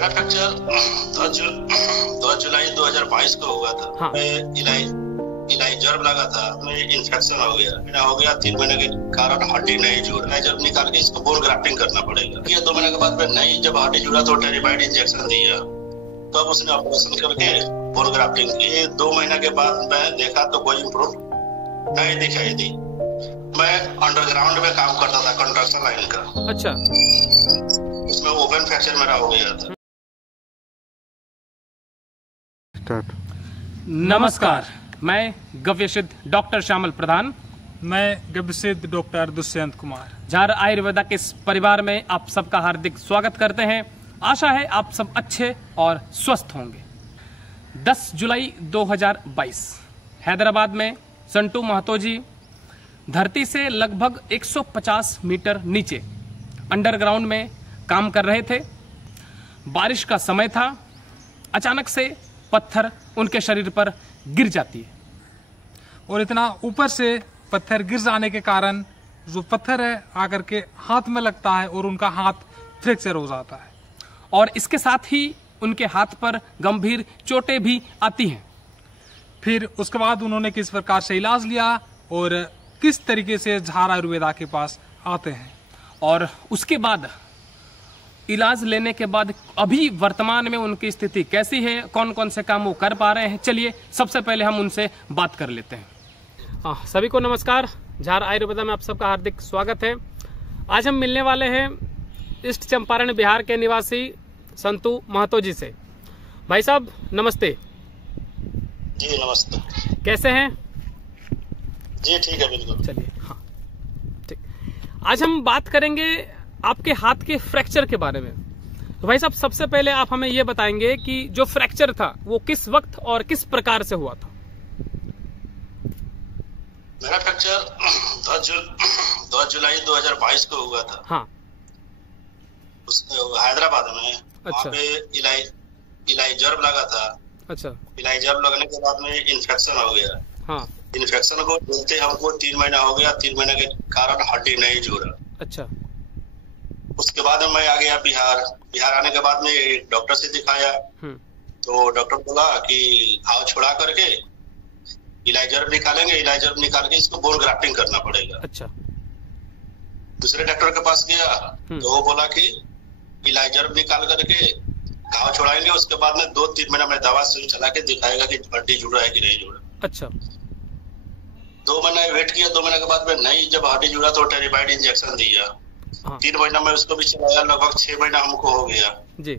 मेरा फ्रैक्चर 10 जुलाई 2022 को हुआ था। हाँ। इलाज जर्ब लगा था, मैं इन्फेक्शन हो गया। मेरा हो गया 3 महीने के कारण हड्डी नहीं जुड़ रहा है। जब निकाल के इसको बोन ग्राफ्टिंग करना पड़ेगा। ये 2 महीने के बाद में नहीं, जब हड्डी जुड़ा तो टेरिबाइड इंजेक्शन दिया, तब उसने ऑपरेशन करके बोन ग्राफ्टिंग की। 2 महीने के बाद मैं देखा तो कोई इम्प्रूव नहीं दिखाई दी। मैं अंडरग्राउंड में काम करता था, कंस्ट्रक्शन लाइन का। अच्छा। उसमें ओपन फ्रैक्चर मेरा हो गया था। नमस्कार, मैं गव्यसिद्ध डॉक्टर श्यामल प्रधान। मैं गव्यसिद्ध डॉक्टर दुष्यंत कुमार। झार आयुर्वेदा के इस परिवार में आप सबका हार्दिक स्वागत करते हैं। आशा है आप सब अच्छे और स्वस्थ होंगे। 10 जुलाई 2022 हैदराबाद में संटू महतो जी धरती से लगभग 150 मीटर नीचे अंडरग्राउंड में काम कर रहे थे। बारिश का समय था। अचानक से पत्थर उनके शरीर पर गिर जाती है और इतना ऊपर से पत्थर गिर जाने के कारण जो पत्थर है आकर के हाथ में लगता है और उनका हाथ फ्रैक्चर हो जाता है। और इसके साथ ही उनके हाथ पर गंभीर चोटें भी आती हैं। फिर उसके बाद उन्होंने किस प्रकार से इलाज लिया और किस तरीके से झार आयुर्वेदा के पास आते हैं, और उसके बाद इलाज लेने के बाद अभी वर्तमान में उनकी स्थिति कैसी है, कौन कौन से काम वो कर पा रहे हैं, चलिए सबसे पहले हम उनसे बात कर लेते हैं। सभी को नमस्कार, झार आयुर्वेदा में आप सबका हार्दिक स्वागत है। आज हम मिलने वाले हैं ईस्ट चंपारण बिहार के निवासी संतू महतो जी से। भाई साहब नमस्ते। जी नमस्ते। कैसे हैं? जी ठीक है, बिल्कुल। चलिए, हाँ ठीक। आज हम बात करेंगे आपके हाथ के फ्रैक्चर के बारे में। तो भाई साहब सबसे पहले आप हमें ये बताएंगे कि जो फ्रैक्चर था वो किस वक्त और किस प्रकार से हुआ था? मेरा फ्रैक्चर 10 जुलाई 2022 को हुआ था। हाँ। हैदराबाद में। अच्छा। वहाँ पे इलाज जर्ब लगा था। अच्छा। इलाज जर्ब लगने के बाद में इन्फेक्शन हो गया। हाँ। इन्फेक्शन को बोलते हमको 3 महीना हो गया। 3 महीने के कारण हड्डी नहीं जुड़ा। अच्छा। उसके बाद में मैं आ गया बिहार आने के बाद में डॉक्टर से दिखाया, तो डॉक्टर बोला कि घाव छोड़ा करके इलाइजर निकालेंगे, इलाइजर निकाल के इसको बोन ग्राफ्टिंग करना पड़ेगा। अच्छा। दूसरे डॉक्टर के पास गया तो वो बोला कि इलाइजर निकाल करके घाव छोड़ाएंगे, उसके बाद में 2-3 महीना में दवा सुई चला के दिखाएगा कि हड्डी जुड़ा है कि नहीं जुड़ा। अच्छा। 2 महीना वेट किया। 2 महीने के बाद में नहीं, जब हड्डी जुड़ा तो टेरिबाइड इंजेक्शन दिया। हाँ। 3 महीना में उसको भी चलाया। लगभग 6 महीना हमको हो गया जी।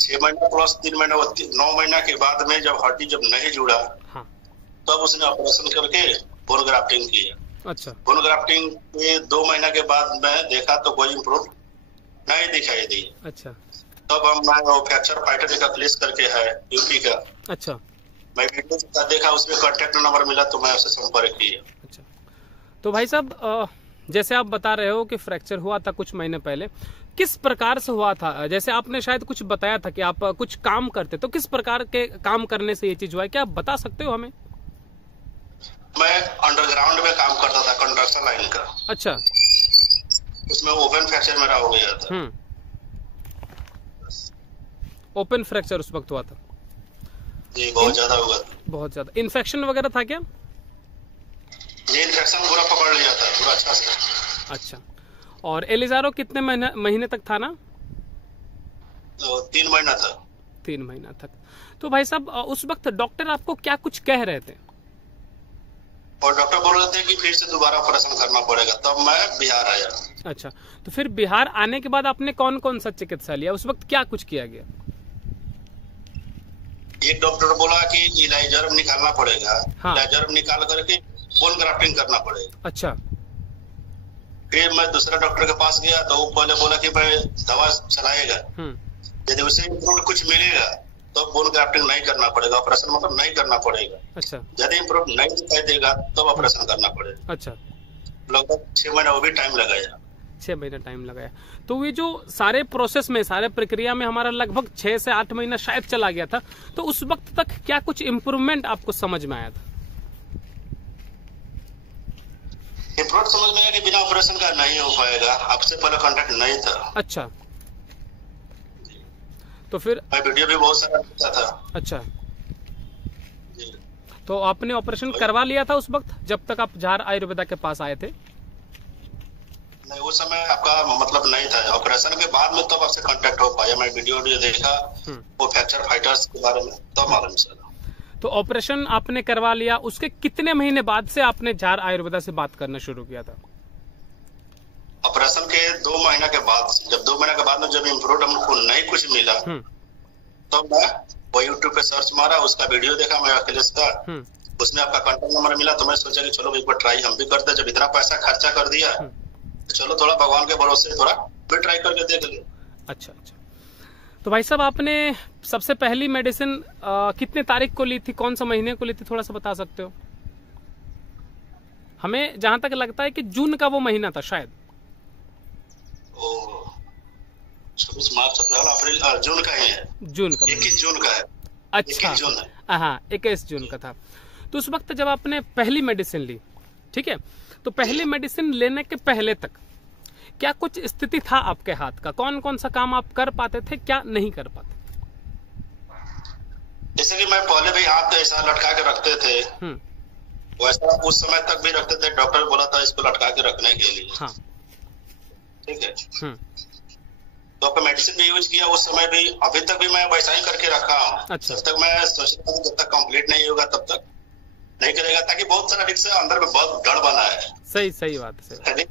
6 महीना प्लस 3 महीना, 9 महीना के बाद में जब हड्डी जब नहीं जुड़ा, हाँ। तब उसने ऑपरेशन करके बोन ग्राफ्टिंग किया। अच्छा। बोन ग्राफ्टिंग के 2 महीना के बाद मैं देखा तो कोई इम्प्रूव नहीं दिखाई दी। अच्छा। तब मैं फ्रैक्चर फाइटर का क्लिस करके है यूपी का। अच्छा। मैं वीडियो देखा, उसमें कांटेक्ट नंबर मिला तो मैं उससे संपर्क किया। अच्छा। तो भाई साहब जैसे आप बता रहे हो कि फ्रैक्चर हुआ था कुछ महीने पहले, किस प्रकार से हुआ था? जैसे आपने शायद कुछ बताया था कि आप कुछ काम करते, तो किस प्रकार के काम करने से ये चीज हुआ है, क्या आप बता सकते हो हमें? मैं अंडरग्राउंड में काम करता था, कंस्ट्रक्शन लाइन का। अच्छा। उसमें ओपन फ्रैक्चर मेरा हो गया था। ओपन फ्रैक्चर उस वक्त हुआ था? जी बहुत ज्यादा हुआ था। बहुत ज्यादा। इन्फेक्शन वगैरह था क्या? ये इन्फेक्शन पूरा पकड़ लिया था पूरा अच्छा से। अच्छा। और एलिजारो कितने महीने तक था ना? 3 महीना था। 3 महीना तक। तो भाई साहब उस वक्त डॉक्टर आपको क्या कुछ कह रहे थे? और डॉक्टर बोल रहे थे कि फिर से दोबारा ऑपरेशन करना पड़ेगा। तब मैं बिहार आया। अच्छा। तो फिर बिहार आने के बाद आपने कौन कौन सा चिकित्सा लिया? उस वक्त क्या कुछ किया गया? एक डॉक्टर बोला कि इलाइजर निकालना पड़ेगा। हाँ। इलाइजर निकाल करके बोन ग्राफ्टिंग करना पड़ेगा। अच्छा। फिर मैं दूसरा डॉक्टर के पास गया तो वो पहले बोला कि भाई दवा चलाएगा, यदि उसे इम्प्रूव कुछ मिलेगा तो बोन ग्राफ्टिंग नहीं करना पड़ेगा, ऑपरेशन मतलब नहीं करना पड़ेगा। अच्छा। यदि इम्प्रूव नहीं दिखाई देगा तब ऑपरेशन करना पड़ेगा। अच्छा। लगभग 6 महीना वो भी टाइम लगाया। 6 महीना टाइम लगाया। तो ये जो सारे प्रोसेस में, सारे प्रक्रिया में हमारा लगभग 6 से 8 महीना शायद चला गया था, तो उस वक्त तक क्या कुछ इम्प्रूवमेंट आपको समझ में आया था? इम्प्रूव समझ में आया कि बिना ऑपरेशन का नहीं हो पाएगा। आपसे पहले कांटेक्ट नहीं था। अच्छा। तो फिर मैं वीडियो भी बहुत सारा देखा था। अच्छा, जी। तो आपने ऑपरेशन करवा लिया था उस वक्त जब तक आप झार आयुर्वेदा के पास आए थे? नहीं, उस समय आपका मतलब नहीं था। ऑपरेशन के बाद में तब आपसे कांटेक्ट हो पाया। मैं वीडियो देखा वो फ्रैक्चर फाइटर्स के बारे में, तब मालूम चला। तो ऑपरेशन आपने करवा लिया, उसके कितने महीने बाद से आपने झार आयुर्वेदा से बात करना शुरू किया था? ऑपरेशन के 2 महीने के बाद, जब 2 महीने के बाद में जब इम्प्रूव हमको नहीं कुछ मिला, तो मैं वो यूट्यूब पे सर्च मारा, उसका वीडियो देखा मैं अखिलेश का, उसमें आपका कांटेक्ट नंबर मिला, तो मैं सोचा कि चलो एक बार ट्राई हम भी करते। जब इतना पैसा खर्चा कर दिया तो चलो थोड़ा भगवान के भरोसे थोड़ा भी ट्राई करके देख ले। अच्छा अच्छा। तो भाई साहब, आपने सबसे पहली मेडिसिन कितने तारीख को ली थी, कौन सा महीने को ली थी, थोड़ा सा बता सकते हो? हमें जहां तक लगता है कि जून का वो महीना था शायद। 26 मार्च, अप्रैल, जून का ही है। जून का, 21 जून का है। अच्छा, 21 जून है। हाँ 21 जून का था। तो उस वक्त जब आपने पहली मेडिसिन ली, ठीक है, तो पहली मेडिसिन लेने के पहले तक क्या कुछ स्थिति था आपके हाथ का? कौन कौन सा काम आप कर पाते थे, क्या नहीं कर पाते? जैसे कि मैं पहले भी हाथ ऐसा लटका के रखते थे, वैसा उस समय तक भी रखते थे। डॉक्टर बोला था इसको लटका के रखने के लिए। हाँ। ठीक है। तो आपका मेडिसिन भी यूज किया उस समय भी, अभी तक भी मैं वैसा ही करके रखा हूँ। अच्छा। जब तक मैं सोच रहा हूँ जब तक कंप्लीट नहीं होगा तब तक नहीं करेगा, ताकि बहुत सारा रिक्स है अंदर में, बहुत डर बना है। सही बात है।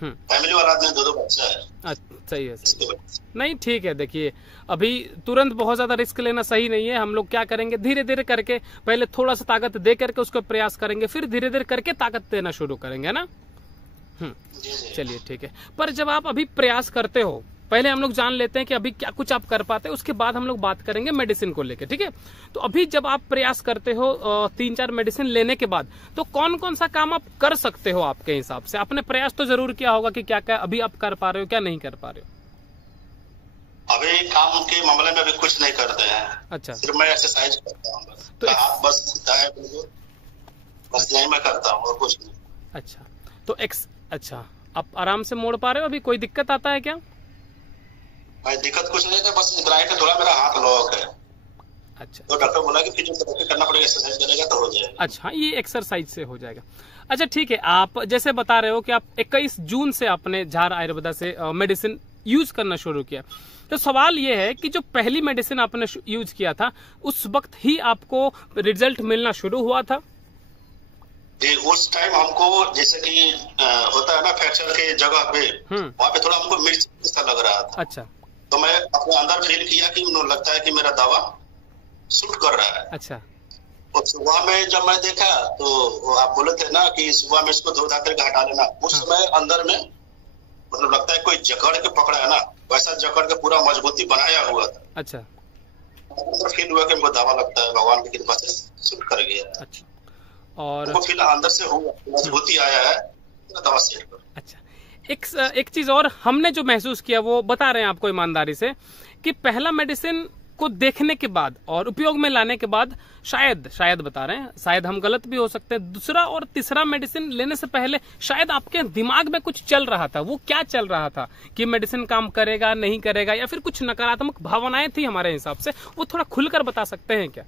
फैमिली वाला आदमी, 2 बच्चा है। सही है, सही। नहीं ठीक है, देखिए अभी तुरंत बहुत ज्यादा रिस्क लेना सही नहीं है। हम लोग क्या करेंगे, धीरे धीरे करके पहले थोड़ा सा ताकत दे करके उसको प्रयास करेंगे, फिर धीरे धीरे करके ताकत देना शुरू करेंगे ना। चलिए ठीक है। पर जब आप अभी प्रयास करते हो, पहले हम लोग जान लेते हैं कि अभी क्या कुछ आप कर पाते हैं, उसके बाद हम लोग बात करेंगे मेडिसिन को लेके, ठीक है। तो अभी जब आप प्रयास करते हो 3-4 मेडिसिन लेने के बाद, तो कौन कौन सा काम आप कर सकते हो आपके हिसाब से? आपने प्रयास तो जरूर किया होगा कि क्या क्या अभी आप कर पा रहे हो, क्या नहीं कर पा रहे हो? अभी काम के मामले में अभी कुछ नहीं करते हैं। अच्छा। सिर्फ मैं एक्सरसाइज करता हूँ बस। तो बस यही मैं करता हूँ और कुछ नहीं। अच्छा, तो अच्छा, आप आराम से मोड़ पा रहे हो? अभी कोई दिक्कत आता है क्या? भाई दिक्कत कुछ नहीं है, बस राइट में थोड़ा मेरा हाथ लॉक है। अच्छा। तो डॉक्टर बोला कि फिजियोथेरेपी करना पड़ेगा, एक्सरसाइज करेगा तो हो जाएगा। अच्छा, ये एक्सरसाइज से हो जाएगा। अच्छा ठीक है। आप जैसे बता रहे हो कि आप 21 जून से आपने झार आयुर्वेदा से मेडिसिन यूज करना शुरू किया, तो सवाल ये है कि जो पहली मेडिसिन आपने यूज किया था उस वक्त ही आपको रिजल्ट मिलना शुरू हुआ था? जी, उस टाइम हमको जैसे कि होता है ना फ्रैक्चर के जगह पे, वहाँ पे थोड़ा हमको मिर्च जैसा लग रहा था। अच्छा। तो मैं अपने अंदर फील किया कि उन्हें लगता है कि मेरा दवा सूट कर रहा है। अच्छा। और सुबह में जब मैं देखा तो आप बोले थे ना कि सुबह में इसको धो धा करके हटा लेना, उस समय अंदर में मतलब लगता है कोई जकड़ के पकड़ा है ना, वैसा जकड़ के पूरा मजबूती बनाया हुआ था। अच्छा। अंदर फील हुआ कि हमको दवा लगता है भगवान की कृपा से सूट कर गया। अच्छा। और वो फील अंदर से हुआ, मजबूती आया है, दवा सेट कर। अच्छा, एक चीज और हमने जो महसूस किया वो बता रहे हैं आपको ईमानदारी से, कि पहला मेडिसिन को देखने के बाद और उपयोग में लाने के बाद शायद बता रहे हैं, शायद हम गलत भी हो सकते हैं, दूसरा और तीसरा मेडिसिन लेने से पहले शायद आपके दिमाग में कुछ चल रहा था। वो क्या चल रहा था कि मेडिसिन काम करेगा नहीं करेगा, या फिर कुछ नकारात्मक भावनाएं थी हमारे हिसाब से, वो थोड़ा खुलकर बता सकते हैं क्या?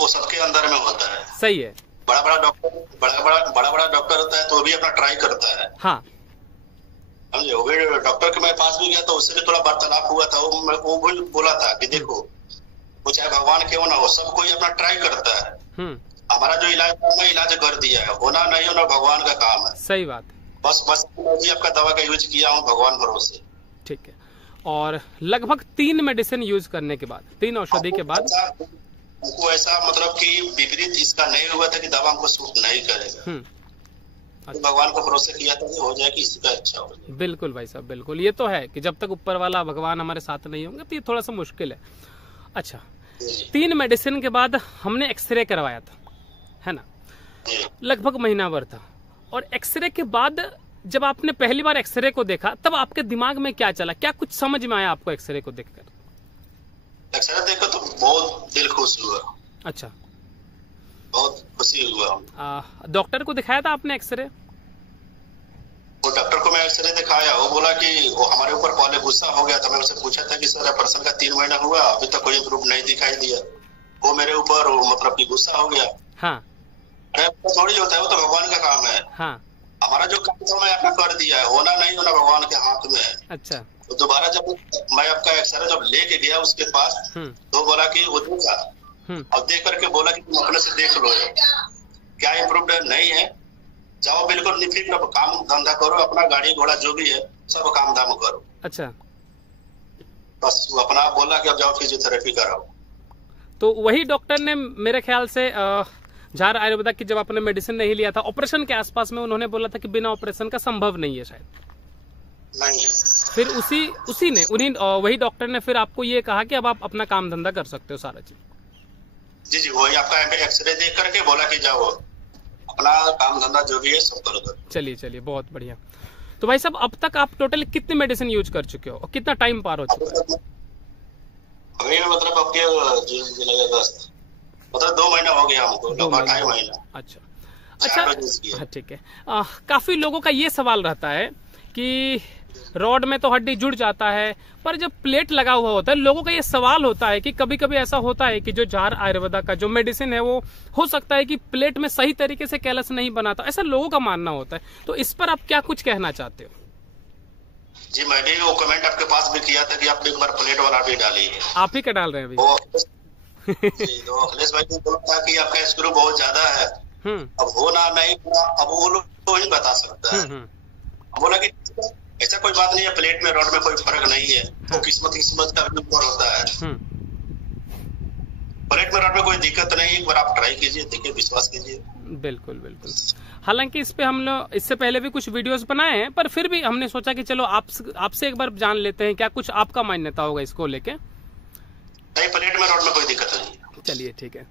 वो सबके अंदर में होता है। सही है। बड़ा बड़ा डॉक्टर होता है तो भी अपना ट्राई करता है। हाँ, डॉक्टर के मेरे पास भी गया तो उससे भी थोड़ा वार्तालाप हुआ था। वो भी बोला था कि देखो, वो चाहे भगवान क्यों ना हो, सब कोई अपना ट्राई करता है। हमारा जो इलाज हमने इलाज कर दिया है, होना नहीं होना भगवान का काम है। सही बात है। बस मैं भी आपका दवा का यूज किया हूँ भगवान भरोसे। ठीक है। और लगभग 3 मेडिसिन यूज करने के बाद, 3 औषधि के बाद हमको ऐसा मतलब कि विपरीत इसका नहीं हुआ था कि दवा हमको सूट नहीं करेगा। तो भगवान को भरोसे किया था कि हो जाए कि इसका अच्छा हो जाए। बिल्कुल भाई साहब, बिल्कुल। ये तो है कि जब तक ऊपर वाला भगवान हमारे साथ नहीं होंगे तो ये थोड़ा सा मुश्किल है। अच्छा, 3 मेडिसिन के बाद हमने एक्सरे करवाया था, है ना, लगभग महीना भर था। और एक्सरे के बाद जब आपने पहली बार एक्सरे को देखा तब आपके दिमाग में क्या चला, क्या कुछ समझ में आया आपको एक्सरे को देखकर? एक्सरे देखकर तो बहुत दिल खुश हुआ। अच्छा, बहुत खुशी हुआ। डॉक्टर को दिखाया था आपने एक्सरे? वो डॉक्टर को मैं एक्सरे दिखाया, वो बोला कि वो हमारे ऊपर पहले गुस्सा हो गया था। मैं उससे पूछा था कि सर ऑपरेशन का 3 महीना हुआ, अभी तक कोई इम्प्रूव नहीं दिखाई दिया। वो मेरे ऊपर मतलब कि गुस्सा हो गया। हाँ। अरे थोड़ी होता है, वो तो भगवान का काम है। हाँ। हमारा जो काम था मैं अपना कर दिया है, होना नहीं होना भगवान के हाथ में है। अच्छा। तो दोबारा जब मैं आपका एक्सरे जब लेके गया उसके पास, तो बोला कि वो देखा और देख करके बोला कि तुम अपने से देख लो क्या इम्प्रूव नहीं है, जाओ बिल्कुल निफिक्र काम धंधा करो, अपना गाड़ी घोड़ा जो भी है सब काम धाम करो। अच्छा। बस वो अपना बोला कि अब जाओ फिजियोथेरेपी कराओ। तो वही डॉक्टर ने मेरे ख्याल से झार आयुर्वेदा की जब आपने मेडिसिन नहीं लिया था ऑपरेशन के आसपास में, उन्होंने बोला था कि बिना ऑपरेशन का संभव नहीं है शायद। नहीं। फिर उन्हीं वही डॉक्टर ने फिर आपको ये कहा कि अब आप अपना काम धंधा कर सकते हो सारा चीज। जी वही आपका एक्सरे देख करके बोला कि जाओ अपना काम धंधा जो भी है सब करो। चलिए बहुत बढ़िया। तो भाई साहब अब तक आप टोटल कितनी मेडिसिन यूज कर चुके हो और कितना टाइम पार हो चुका है? अभी मतलब आपके अगस्त मतलब 2 महीना हो गया हमको, 2.5 महीना। अच्छा ठीक है। काफी लोगों का ये सवाल रहता है कि रॉड में तो हड्डी जुड़ जाता है, पर जब प्लेट लगा हुआ होता है लोगों का ये सवाल होता है कि कभी कभी ऐसा होता है कि जो झार आयुर्वेदा का जो मेडिसिन है वो हो सकता है कि प्लेट में सही तरीके से कैलस नहीं बनाता, ऐसा लोगों का मानना होता है। तो इस पर आप क्या कुछ कहना चाहते हो? जी मैंने वो कमेंट आपके पास भी किया था कि आप एक बार प्लेट वाला भी डालिए। आप ही क्या डाल रहे हैं अभी? तो अखिलेश भाई ने बोला था कि आपका स्क्रू बहुत ज्यादा है, अब होना नहीं होना अब वो लोग तो ही बता सकता है। बोला कि ऐसा कोई बात नहीं है, प्लेट में रॉड में कोई फर्क नहीं है, वो किस्मत का भी ऊपर होता है। प्लेट में रॉड में कोई दिक्कत नहीं, एक बार आप ट्राई कीजिए, देखिए, विश्वास कीजिए। बिल्कुल। हालांकि इस पे हम लोग इससे पहले भी कुछ वीडियोस बनाए हैं, पर फिर भी हमने सोचा कि चलो आपसे एक बार जान लेते हैं क्या कुछ आपका मान्यता होगा इसको लेके। नहीं, प्लेट में रॉड में कोई दिक्कत नहीं। चलिए ठीक है।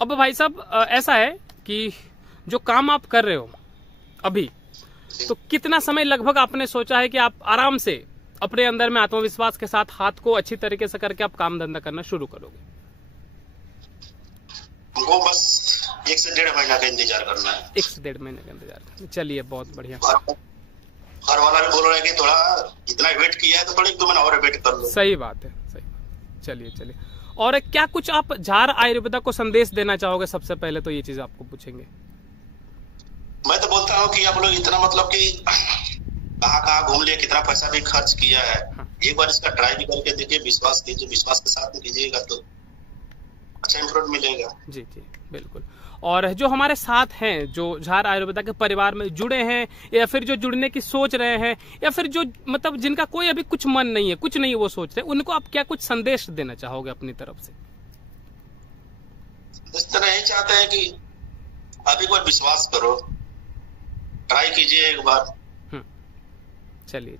अब भाई साहब ऐसा है कि जो काम आप कर रहे हो अभी, तो कितना समय लगभग आपने सोचा है कि आप आराम से अपने अंदर में आत्मविश्वास के साथ हाथ को अच्छी तरीके से करके आप काम धंधा करना शुरू करोगे? हमको बस 1 से 1.5 महीना का इंतजार करना है। 1 से 1.5 महीने का इंतजार। चलिए बहुत बढ़िया। घर वाला भी बोल रहा है कि थोड़ा इतना वेट किया है तो थोड़ा 1-2 महीना और वेट कर लो। सही बात है। चलिए। और क्या कुछ आप झार आयुर्वेदा को संदेश देना चाहोगे? सबसे पहले तो ये चीज आपको पूछेंगे। मैं तो बोलता हूँ कि आप लोग इतना मतलब कि कहाँ घूम लिए, कितना पैसा भी खर्च किया है, एक बार इसका ट्राई भी करके देखिए, विश्वास कीजिए, विश्वास के साथ में कीजिएगा तो अच्छा इम्प्रूव मिलेगा। जी बिल्कुल। और जो हमारे साथ हैं, जो झार आयुर्वेदा के परिवार में जुड़े हैं या फिर जो जुड़ने की सोच रहे हैं या फिर जो मतलब जिनका कोई अभी कुछ मन नहीं है, कुछ नहीं वो सोच रहे, उनको आप क्या कुछ संदेश देना चाहोगे अपनी तरफ से? इस तरह ही चाहते हैं कि आप एक बार विश्वास करो, ट्राई कीजिए एक बार। चलिए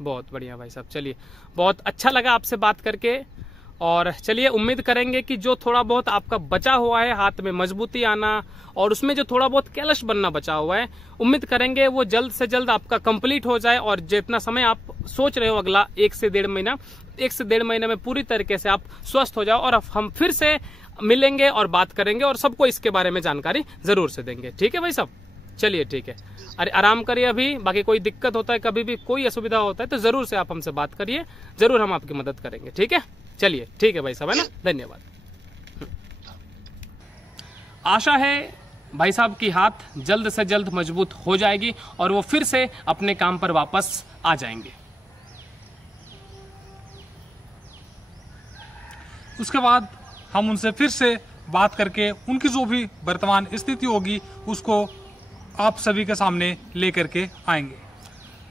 बहुत बढ़िया भाई साहब। चलिए बहुत अच्छा लगा आपसे बात करके, और चलिए उम्मीद करेंगे कि जो थोड़ा बहुत आपका बचा हुआ है, हाथ में मजबूती आना और उसमें जो थोड़ा बहुत कैलश बनना बचा हुआ है, उम्मीद करेंगे वो जल्द से जल्द आपका कंप्लीट हो जाए। और जितना समय आप सोच रहे हो अगला 1 से 1.5 महीना, 1 से 1.5 महीने में पूरी तरीके से आप स्वस्थ हो जाओ, और हम फिर से मिलेंगे और बात करेंगे और सबको इसके बारे में जानकारी जरूर से देंगे। ठीक है भाई साहब? चलिए ठीक है। अरे आराम करिए अभी, बाकी कोई दिक्कत होता है, कभी भी कोई असुविधा होता है तो जरूर से आप हमसे बात करिए, जरूर हम आपकी मदद करेंगे। ठीक है? चलिए ठीक है भाई साहब, है ना? धन्यवाद। आशा है भाई साहब की हाथ जल्द से जल्द मजबूत हो जाएगी और वो फिर से अपने काम पर वापस आ जाएंगे। उसके बाद हम उनसे फिर से बात करके उनकी जो भी वर्तमान स्थिति होगी उसको आप सभी के सामने लेकर के आएंगे।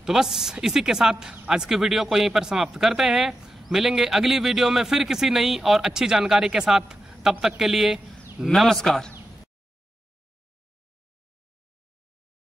तो बस इसी के साथ आज के वीडियो को यहीं पर समाप्त करते हैं। मिलेंगे अगली वीडियो में फिर किसी नई और अच्छी जानकारी के साथ। तब तक के लिए नमस्कार।